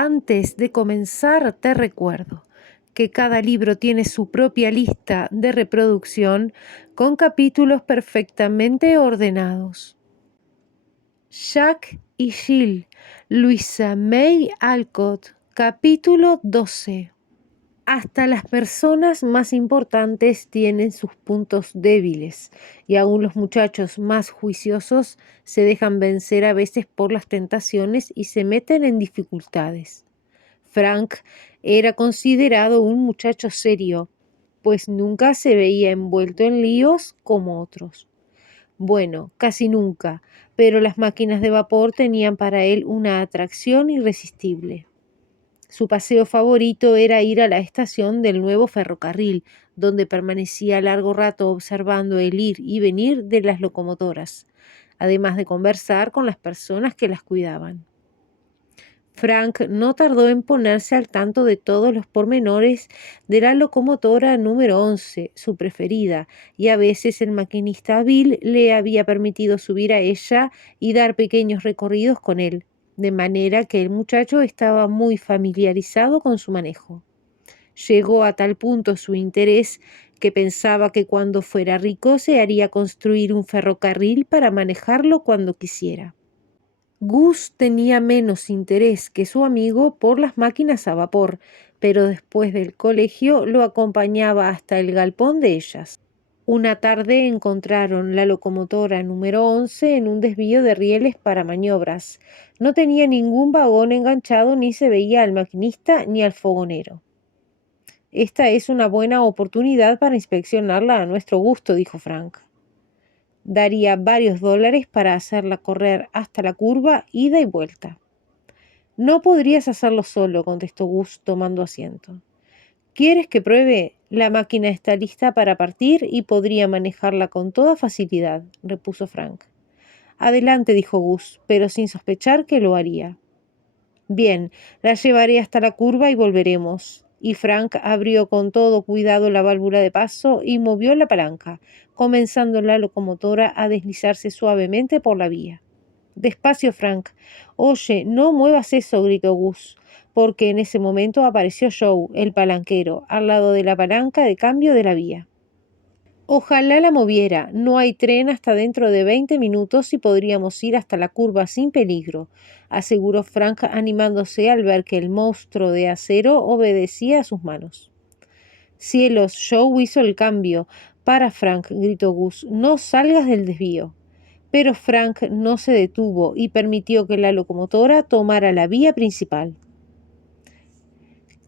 Antes de comenzar, te recuerdo que cada libro tiene su propia lista de reproducción con capítulos perfectamente ordenados. Jack y Jill, Louisa May Alcott, capítulo 12. Hasta las personas más importantes tienen sus puntos débiles, y aún los muchachos más juiciosos se dejan vencer a veces por las tentaciones y se meten en dificultades. Frank era considerado un muchacho serio, pues nunca se veía envuelto en líos como otros. Bueno, casi nunca, pero las máquinas de vapor tenían para él una atracción irresistible. Su paseo favorito era ir a la estación del nuevo ferrocarril, donde permanecía largo rato observando el ir y venir de las locomotoras, además de conversar con las personas que las cuidaban. Frank no tardó en ponerse al tanto de todos los pormenores de la locomotora número 11, su preferida, y a veces el maquinista Bill le había permitido subir a ella y dar pequeños recorridos con él, de manera que el muchacho estaba muy familiarizado con su manejo. Llegó a tal punto su interés que pensaba que cuando fuera rico se haría construir un ferrocarril para manejarlo cuando quisiera. Gus tenía menos interés que su amigo por las máquinas a vapor, pero después del colegio lo acompañaba hasta el galpón de ellas. Una tarde encontraron la locomotora número 11 en un desvío de rieles para maniobras. No tenía ningún vagón enganchado ni se veía al maquinista ni al fogonero. Esta es una buena oportunidad para inspeccionarla a nuestro gusto, dijo Frank. Daría varios dólares para hacerla correr hasta la curva, ida y vuelta. No podrías hacerlo solo, contestó Gus tomando asiento. ¿Quieres que pruebe? La máquina está lista para partir y podría manejarla con toda facilidad, repuso Frank. Adelante, dijo Gus, pero sin sospechar que lo haría. Bien, la llevaré hasta la curva y volveremos. Y Frank abrió con todo cuidado la válvula de paso y movió la palanca, comenzando la locomotora a deslizarse suavemente por la vía. Despacio, Frank. Oye, no muevas eso, gritó Gus, porque en ese momento apareció Joe, el palanquero, al lado de la palanca de cambio de la vía. Ojalá la moviera. No hay tren hasta dentro de 20 minutos y podríamos ir hasta la curva sin peligro, aseguró Frank animándose al ver que el monstruo de acero obedecía a sus manos. Cielos, Joe hizo el cambio. Para, Frank, gritó Gus, no salgas del desvío. Pero Frank no se detuvo y permitió que la locomotora tomara la vía principal.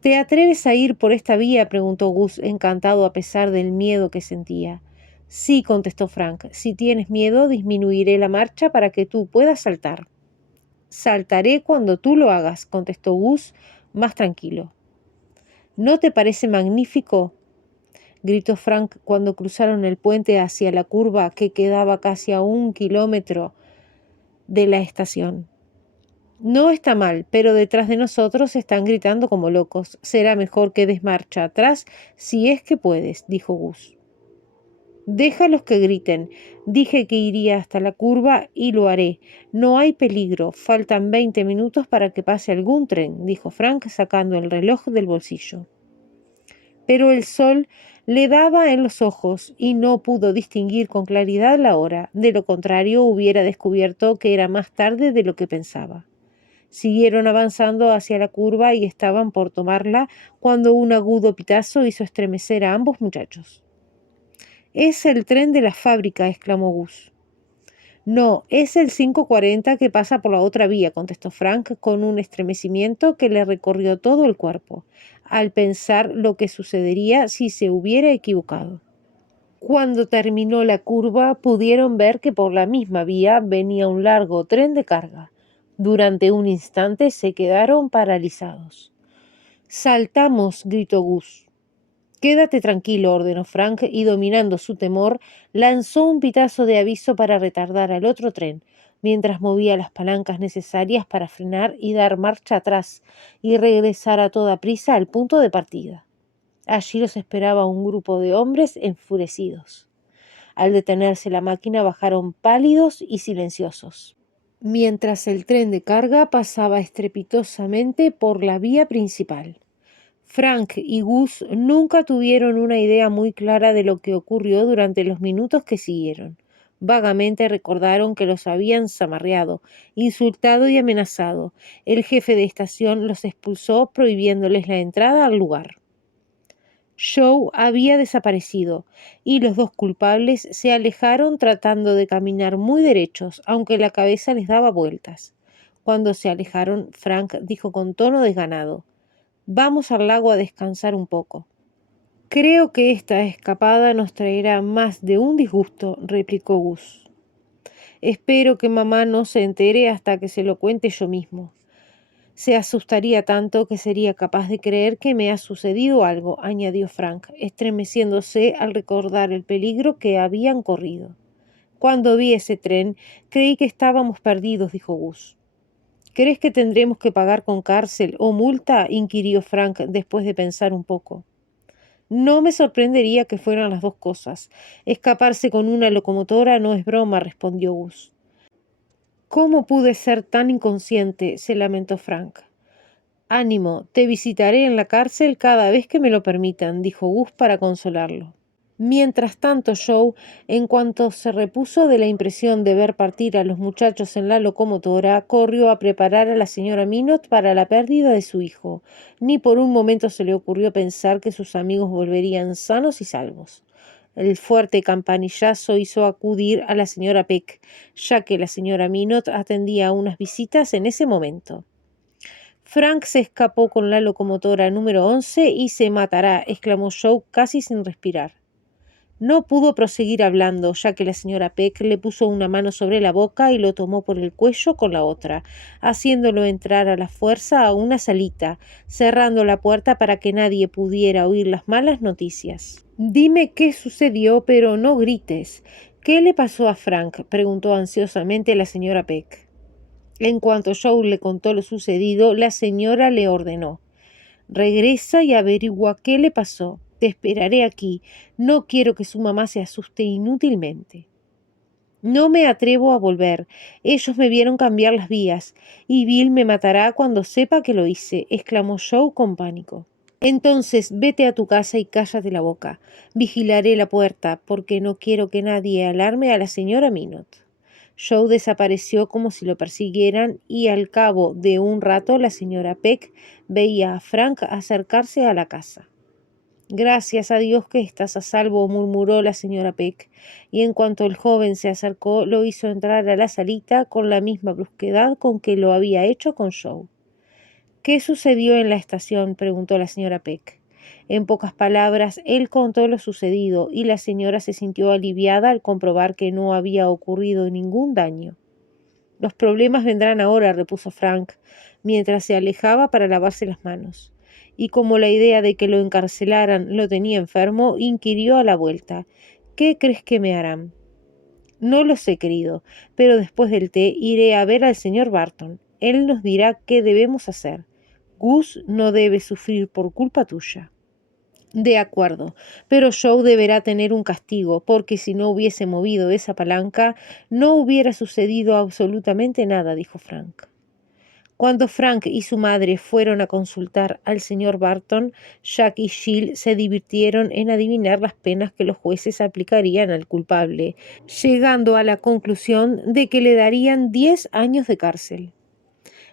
¿Te atreves a ir por esta vía? Preguntó Gus, encantado a pesar del miedo que sentía. Sí, contestó Frank. Si tienes miedo, disminuiré la marcha para que tú puedas saltar. Saltaré cuando tú lo hagas, contestó Gus, más tranquilo. ¿No te parece magnífico? Gritó Frank cuando cruzaron el puente hacia la curva que quedaba casi a 1 kilómetro de la estación. No está mal, pero detrás de nosotros están gritando como locos. Será mejor que des marcha atrás si es que puedes, dijo Gus. Déjalos que griten. Dije que iría hasta la curva y lo haré. No hay peligro. Faltan 20 minutos para que pase algún tren, dijo Frank sacando el reloj del bolsillo. Pero el sol le daba en los ojos y no pudo distinguir con claridad la hora. De lo contrario, hubiera descubierto que era más tarde de lo que pensaba. Siguieron avanzando hacia la curva y estaban por tomarla cuando un agudo pitazo hizo estremecer a ambos muchachos. «Es el tren de la fábrica», exclamó Gus. «No, es el 540 que pasa por la otra vía», contestó Frank con un estremecimiento que le recorrió todo el cuerpo, al pensar lo que sucedería si se hubiera equivocado. Cuando terminó la curva, pudieron ver que por la misma vía venía un largo tren de carga. Durante un instante se quedaron paralizados. «Saltamos», gritó Gus. «Quédate tranquilo», ordenó Frank, y dominando su temor, lanzó un pitazo de aviso para retardar al otro tren, mientras movía las palancas necesarias para frenar y dar marcha atrás y regresar a toda prisa al punto de partida. Allí los esperaba un grupo de hombres enfurecidos. Al detenerse la máquina bajaron pálidos y silenciosos. mientras el tren de carga pasaba estrepitosamente por la vía principal. Frank y Gus nunca tuvieron una idea muy clara de lo que ocurrió durante los minutos que siguieron. Vagamente recordaron que los habían zamarreado, insultado y amenazado. El jefe de estación los expulsó prohibiéndoles la entrada al lugar. Joe había desaparecido y los dos culpables se alejaron tratando de caminar muy derechos, aunque la cabeza les daba vueltas. Cuando se alejaron, Frank dijo con tono desganado: «Vamos al lago a descansar un poco». «Creo que esta escapada nos traerá más de un disgusto», replicó Gus. «Espero que mamá no se entere hasta que se lo cuente yo mismo. Se asustaría tanto que sería capaz de creer que me ha sucedido algo», añadió Frank, estremeciéndose al recordar el peligro que habían corrido. «Cuando vi ese tren, creí que estábamos perdidos», dijo Gus. «¿Crees que tendremos que pagar con cárcel o multa?», inquirió Frank después de pensar un poco. «No me sorprendería que fueran las dos cosas. Escaparse con una locomotora no es broma», respondió Gus. «¿Cómo pude ser tan inconsciente?», se lamentó Frank. «Ánimo, te visitaré en la cárcel cada vez que me lo permitan», dijo Gus para consolarlo. Mientras tanto, Joe, en cuanto se repuso de la impresión de ver partir a los muchachos en la locomotora, corrió a preparar a la señora Minot para la pérdida de su hijo. Ni por un momento se le ocurrió pensar que sus amigos volverían sanos y salvos. El fuerte campanillazo hizo acudir a la señora Peck, ya que la señora Minot atendía unas visitas en ese momento. «Frank se escapó con la locomotora número 11 y se matará», exclamó Joe casi sin respirar. No pudo proseguir hablando, ya que la señora Peck le puso una mano sobre la boca y lo tomó por el cuello con la otra, haciéndolo entrar a la fuerza a una salita, cerrando la puerta para que nadie pudiera oír las malas noticias. «Dime qué sucedió, pero no grites. ¿Qué le pasó a Frank?», preguntó ansiosamente la señora Peck. En cuanto Joe le contó lo sucedido, la señora le ordenó: «Regresa y averigua qué le pasó. Te esperaré aquí. No quiero que su mamá se asuste inútilmente». «No me atrevo a volver. Ellos me vieron cambiar las vías, y Bill me matará cuando sepa que lo hice», exclamó Joe con pánico. «Entonces vete a tu casa y cállate la boca. Vigilaré la puerta, porque no quiero que nadie alarme a la señora Minot». Joe desapareció como si lo persiguieran y al cabo de un rato la señora Peck veía a Frank acercarse a la casa. «Gracias a Dios que estás a salvo», murmuró la señora Peck, y en cuanto el joven se acercó lo hizo entrar a la salita con la misma brusquedad con que lo había hecho con Joe. «¿Qué sucedió en la estación?», preguntó la señora Peck. En pocas palabras, él contó lo sucedido y la señora se sintió aliviada al comprobar que no había ocurrido ningún daño. «Los problemas vendrán ahora», repuso Frank, mientras se alejaba para lavarse las manos. Y como la idea de que lo encarcelaran lo tenía enfermo, inquirió a la vuelta: «¿Qué crees que me harán?». «No lo sé, querido, pero después del té iré a ver al señor Barton. Él nos dirá qué debemos hacer. Gus no debe sufrir por culpa tuya». «De acuerdo, pero Joe deberá tener un castigo, porque si no hubiese movido esa palanca, no hubiera sucedido absolutamente nada», dijo Frank. Cuando Frank y su madre fueron a consultar al señor Barton, Jack y Jill se divirtieron en adivinar las penas que los jueces aplicarían al culpable, llegando a la conclusión de que le darían 10 años de cárcel.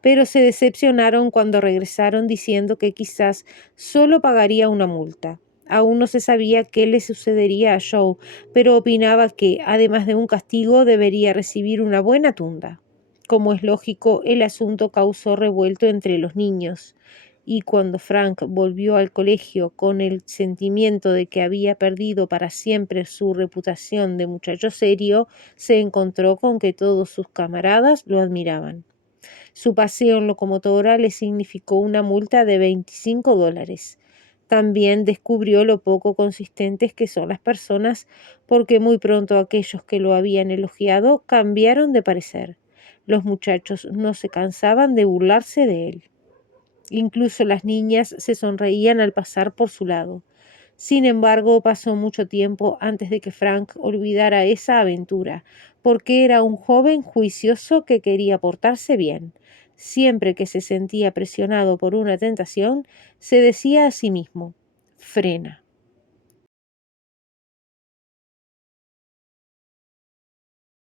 Pero se decepcionaron cuando regresaron diciendo que quizás solo pagaría una multa. Aún no se sabía qué le sucedería a Joe, pero opinaba que, además de un castigo, debería recibir una buena tunda. Como es lógico, el asunto causó revuelo entre los niños, y cuando Frank volvió al colegio con el sentimiento de que había perdido para siempre su reputación de muchacho serio, se encontró con que todos sus camaradas lo admiraban. Su paseo en locomotora le significó una multa de $25. También descubrió lo poco consistentes que son las personas, porque muy pronto aquellos que lo habían elogiado cambiaron de parecer. Los muchachos no se cansaban de burlarse de él. Incluso las niñas se sonreían al pasar por su lado. Sin embargo, pasó mucho tiempo antes de que Frank olvidara esa aventura, porque era un joven juicioso que quería portarse bien. Siempre que se sentía presionado por una tentación, se decía a sí mismo: frena,